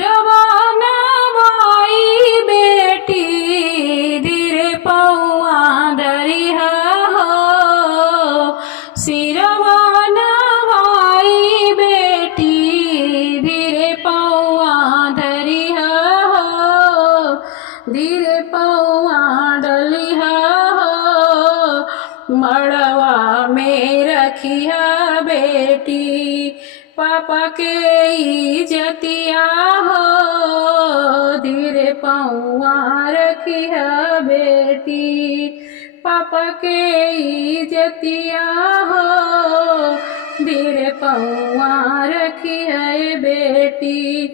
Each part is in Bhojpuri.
रवाना माई बेटी धीरे पौआ डरिहा हो। सिरवाना माई बेटी धीरे पौआ डरिहा हो। धीरे पौआ डलिहा हो। मड़वा में रखिया बेटी पापा के इज्जतिया हो। धीरे पौआ रखिया बेटी पापा के इज्जतिया हो। धीरे पौआ रखिया बेटी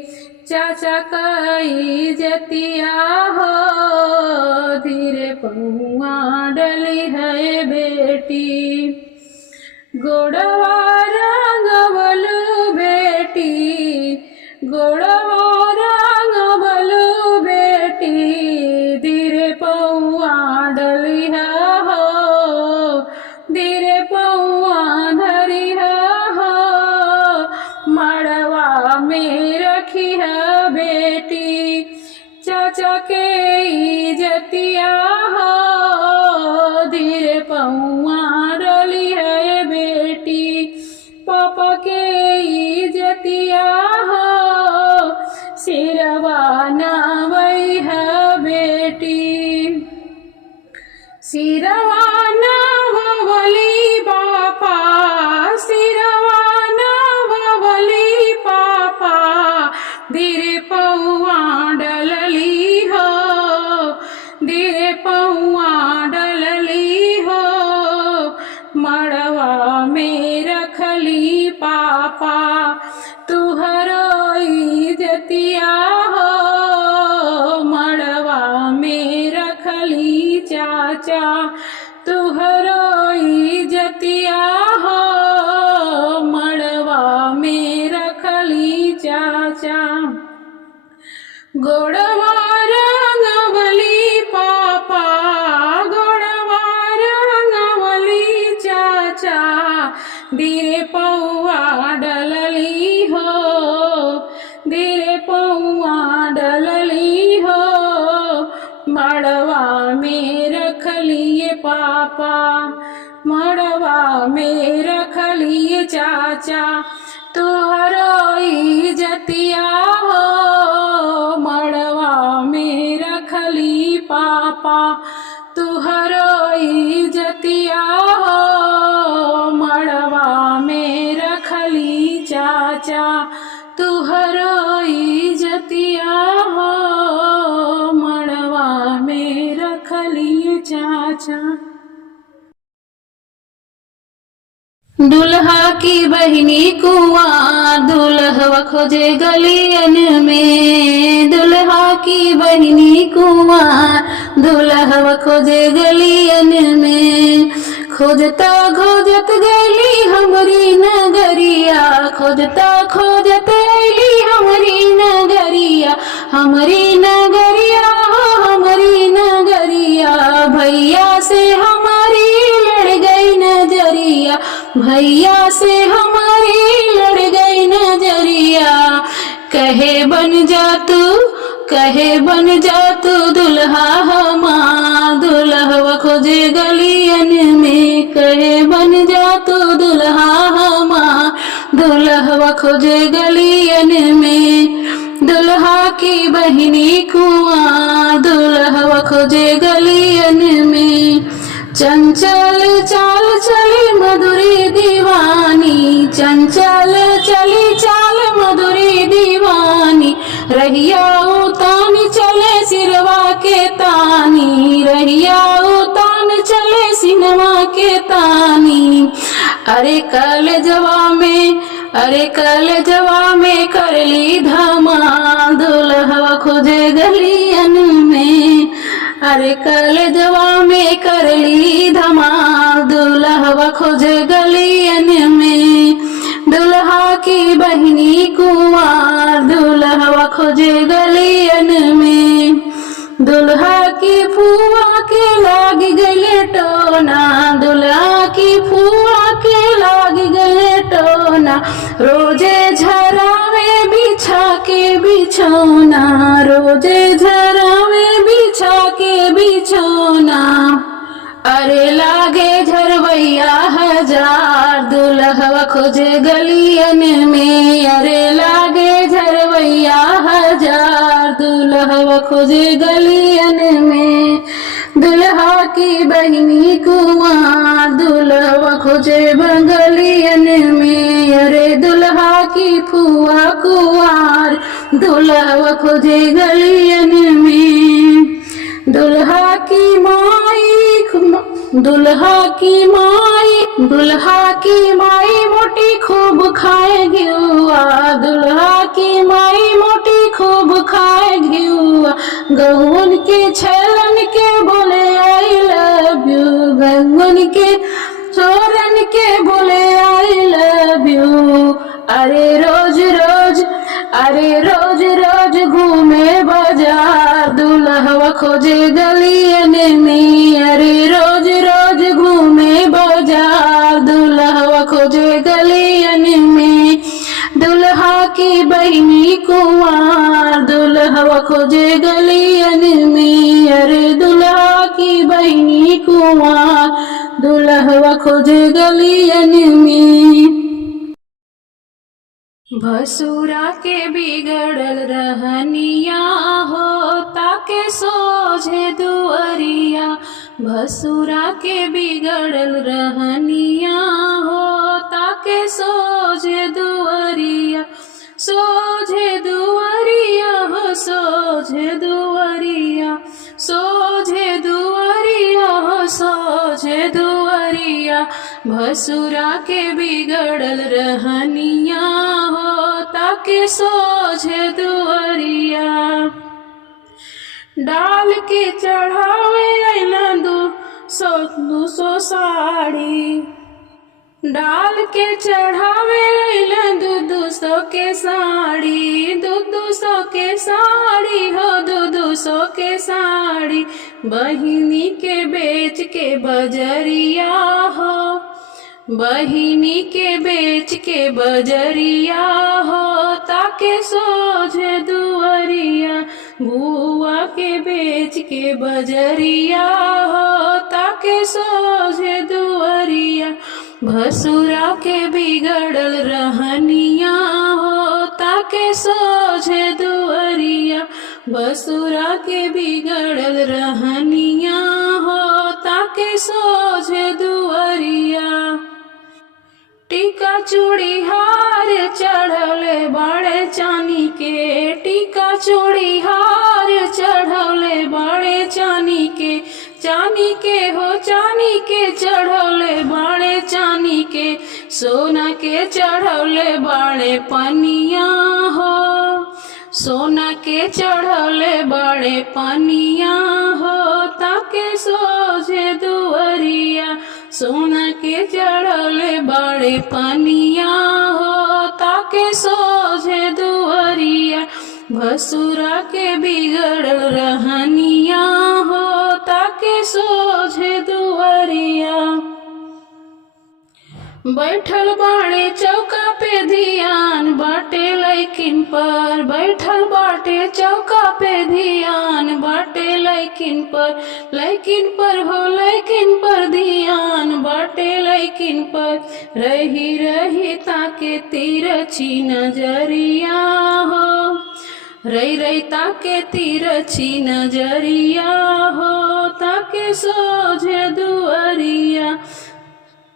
चाचा का इज्जतिया हो। धीरे पौआ डली है बेटी गोड़वा रंगवलु बेटी गोड़वा रंगवलु बेटी धीरे पौआ डलिहा हो। धीरे पौआ धरिहा हो। मड़वा में रखिहा बेटी चाचा के इज्जतिया हो। धीरे पौआ डलिहा बेटी पापा के इज्जतिया हो। सिरवा नवैहा बेटी सिरवा नवली पापा सिरवा नवली पापा धीरे पौआ डलली हो। धीरे पौआ डलली हो। मड़वा में रखली पापा तुहरो इज्जतिया हो। मड़वा में रखली चाचा तुहरो इज्जतिया हो। मड़वा में रखली चाचा गोड़वा रंगवली पापा गोड़वा रंगवली चाचा धीरे पौआ डलली हो। धीरे पौआ डलली हो। मड़वा में रखलिए पापा मड़वा में रखलिए चाचा तुहरो इज्जतिया हो। मड़वा में रखली पापा तुहरो इज्जतिया हो। मड़वा में रखली चाचा तुहरो इज्जतिया हो। मड़वा में रखली चाचा दुल्हा की बहिनी कुंवार दुल्हवा खोजे गलियन में। दुल्हा की बहिनी कुंवार दुल्हवा खोजे गलियन में। खोजता खोजत गली हमरी नगरिया खोजता खोजत गली हमरी नगरिया। हमरी नगरिया हमरी नगरिया भैया से हमारी लड़ गई नजरिया। भैया से हमारी लड़ गई नजरिया। कहे बन जा तू दुल्हा हमार दुल्हवा खोजे गलियन में। कहे बन जा तू दुल्हा हमार दुल्हवा खोजे गलियन में। दुल्हा की बहिनी कुंवार दुल्हवा खोजे गलियन में। चंचल चाल चली मधुरी दीवानी चंचल चली चाल मधुरी दीवानी। रहिया उतान चले सिरवा के तानी रहिया उतान चले सिनवा के तानी। अरे कल जवा में करली धमाल दुल्हवा खोजे गलियन में। अरे कल जवा में करली धमाल दुल्हवा खोजे गलियन में। दुल्हा की बहिनी कुंवार दुल्हवा खोजे गलियन में। दुल्हा की फुआ के लाग गले टोना दुल्हा की फुआ के लाग गले टोना। रोजे झरावे बिछा के बिछौना, रोजे झरावे बिछा के बिछौना। अरे लागे झरवैया हजार, दुल्हवा खोजे गलियन में। अरे लागे झरवैया हजार, दुल्हवा खोजे गलियन में। दुल्हा की बहिनी कुंवार, दुल्हवा खोजे बंगलियन में। अरे दुल्हा की फुआ कुंवार, दुल्हवा खोजे गलियन में। दुल्हा की माई मोटी खूब खाए घिउआ, दुल्हा की माई मोटी खूब खाए घिउआ। गहुन के छैलन के बोले आई लव यू, गहुन के चोरन के बोले आई लव यू। अरे रोज रोज घूमे बाजार, दुल्हवा खोजे गलियन में। अरे रोज रोज घूमे बाजार, दुल्हवा खोजे गलियन में। दुल्हा की बहिनी कुंवार, दुल्हवा खोजे गलियन में। अरे दुल्हा की बहिनी कुंवार, दुल्हवा खोजे गलियन में। भसुरा के बिगड़ल रहनिया हो, ताके सोझे दुअरिया। भसुरा के बिगड़ल रहनिया हो, ताके सोझे दुअरिया। सोझे दुअरिया हो, सोझे दुअरिया, सोझे दुअरिया हो, सोझे दुअरिया। भसुरा के बिगड़ल रहनिया हो, ताके सोझे दुअरिया। डाल के चढ़ावे अइला 200 साड़ी, डाल के चढ़ावे अइला 200 के साड़ी। 200 के साड़ी हो, 200 के साड़ी। बहिनी के बेच के बजरिया हो, बहिनी के बेच के बजरिया हो, ताके सोझे दुअरिया। बुआ के बेच के बजरिया हो, ताके सोझे दुअरिया। भसुरा के बिगड़ल रहनिया हो, ताके सोझे दुअरिया। भसुरा के बिगड़ल रहनिया हो, ताके सोझे दुअरिया। टीका चूड़ी हार चढ़ौले बाड़े चानी के, टीका चूड़ी हार चढ़ौले बाड़े चानी के। चानी के हो, चानी के चढ़ौले बाड़े चानी के। सोना के चढ़ौले बाड़े पनिया हो, सोना के चढ़ौले बाड़े पनिया हो, ताके सोझे दुअरिया। सोना के चढ़ौले बाड़े पनिया हो, ताके सोझे दुअरिया। भसुरा के बिगड़ल रहनिया हो, ताके सोझे दुअरिया। बैठल बाड़े चौका पे ध्यान बाटे लैकिन पर, बैठल बाटे चौका पे ध्यान बाटे लैकिन पर। लैकिन पर हो, लैकिन पर ध्यान बाटे लैकिन पर। रही रही ताके तिरछी नजरिया हो, रही रही ताके तिरछी नजरिया हो, ताके सोझे दुअरिया।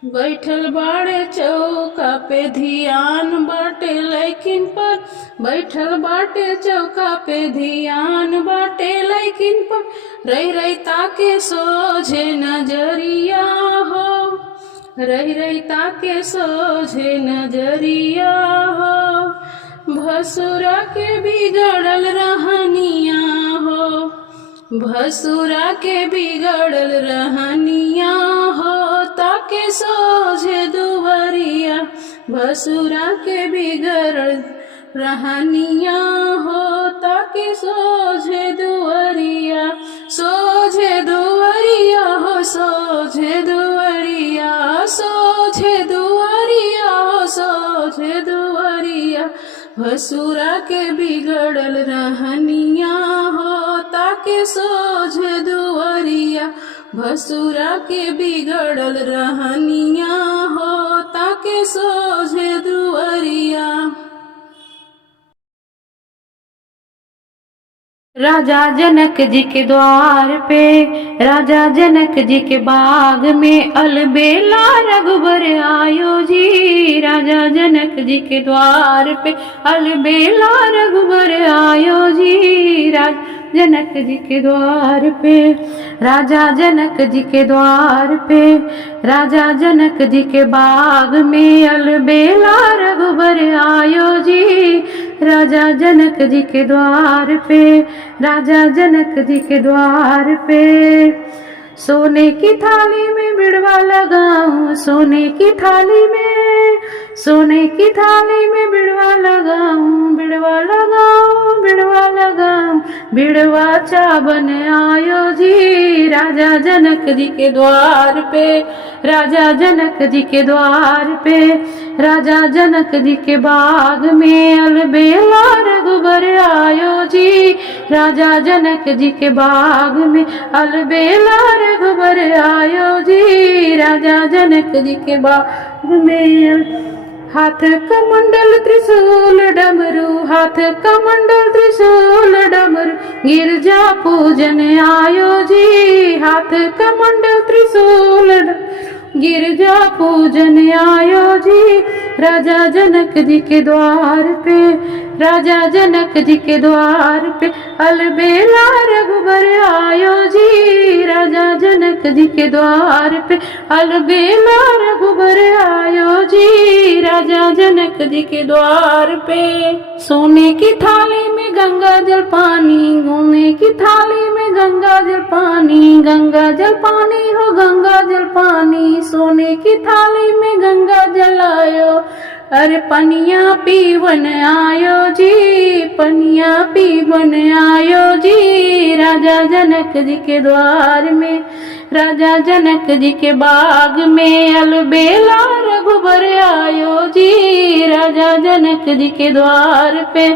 बैठल बाड़े चौका पे ध्यान बाटे लैकिन पर, बैठल बाटे चौका पे ध्यान बाटे लैकिन पर। रही रही ताके सोझे नजरिया हो, रही रही ताके सोझे नजरिया हो। भसुरा के बिगड़ल रहनिया हो, भसुरा के बिगड़ल रहनिया हो, ताके सोझे दुअरिया। भसुरा के बिगड़ल रहनिया हो, ताके सोझे दुअरिया। सोझे दुअरिया हो, सोझे दुअरिया, सोझे दुअरिया हो, सोझे दुअरिया। भसुरा के बिगड़ल रहनिया हो ताके सोझे दुआरिया, भसुरा के बिगड़ल रहनिया हो ताके सोझे दुआरिया। राजा जनक जी के द्वार पे, राजा जनक जी के बाग में अलबेला रघुबर आयो जी। राजा जनक जी के द्वार पे अलबेला रघुबर आयो जी। राजा जनक जी के द्वार पे, राजा जनक जी के द्वार पे, राजा जनक जी के बाग में अलबेला रघुबर आयो जी। राजा जनक जी के द्वार पे, राजा जनक जी के द्वार पे। सोने की थाली में बिड़वा लगाऊं, सोने की थाली में, सोने की थाली में बिड़वा लगाऊं, बिड़वा लगाऊं, बिड़वा लगाऊं, बिड़वा चाबन आयो जी। राजा जनक जी के द्वार पे, राजा जनक जी के द्वार पे, राजा जनक जी के बाग में अलबेला रघुबर आयो जी। राजा जनक जी के बाग में अलबेला रघुबर आयो जी। राजा जनक जी के बाग में हाथ कमंडल त्रिशूल डमरू, हाथ कमंडल त्रिशूल डमरू, गिरजा पूजन आयो जी। हाथ कमंडल त्रिशूल गिरजा पूजन आयो जी। राजा जनक जी के द्वार पे, राजा जनक जी के द्वार पे अलबेला रघुबर आयो जी। राजा जनक जी के द्वार पे अलबेला रघुबर आयो जी। राजा जनक जी के द्वार पे सोने की थाली में गंगा जल पानी, सोने की थाली में गंगा जल पानी, गंगा जल पानी हो गंगा जल पानी, सोने की थाली में गंगा जल आयो। अरे पनिया पीवन आयो जी, पनिया पीवन आयो जी। राजा जनक जी के द्वार में, राजा जनक जी के बाग में अलबेला रघुबर आयो जी। राजा जनक जी के द्वार पे,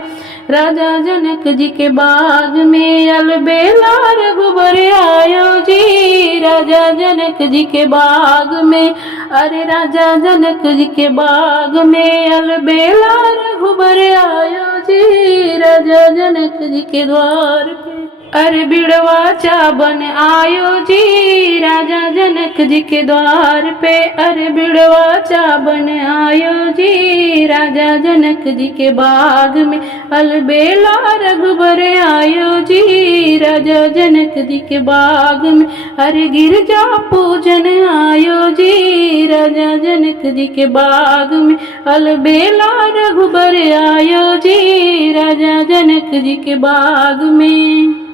राजा जनक जी के बाग में अलबेला रघुबर आयो जी। राजा जनक जी के बाग में, अरे राजा जनक जी के बाग में अलबेला रघुबर आयो जी। राजा जनक जी के द्वार पे अरे बिड़वा चाबन आयो जी। राजा जनक जी के द्वार पे अरे बिड़वा चाबन आयो जी। राजा जनक जी के बाग में अलबेला रघुबर आयो जी। राजा जनक जी के बाग में अरे गिरजा पूजन आयो जी। राजा जनक जी के बाग में अलबेला रघुबर आयो जी। राजा जनक जी के बाग में।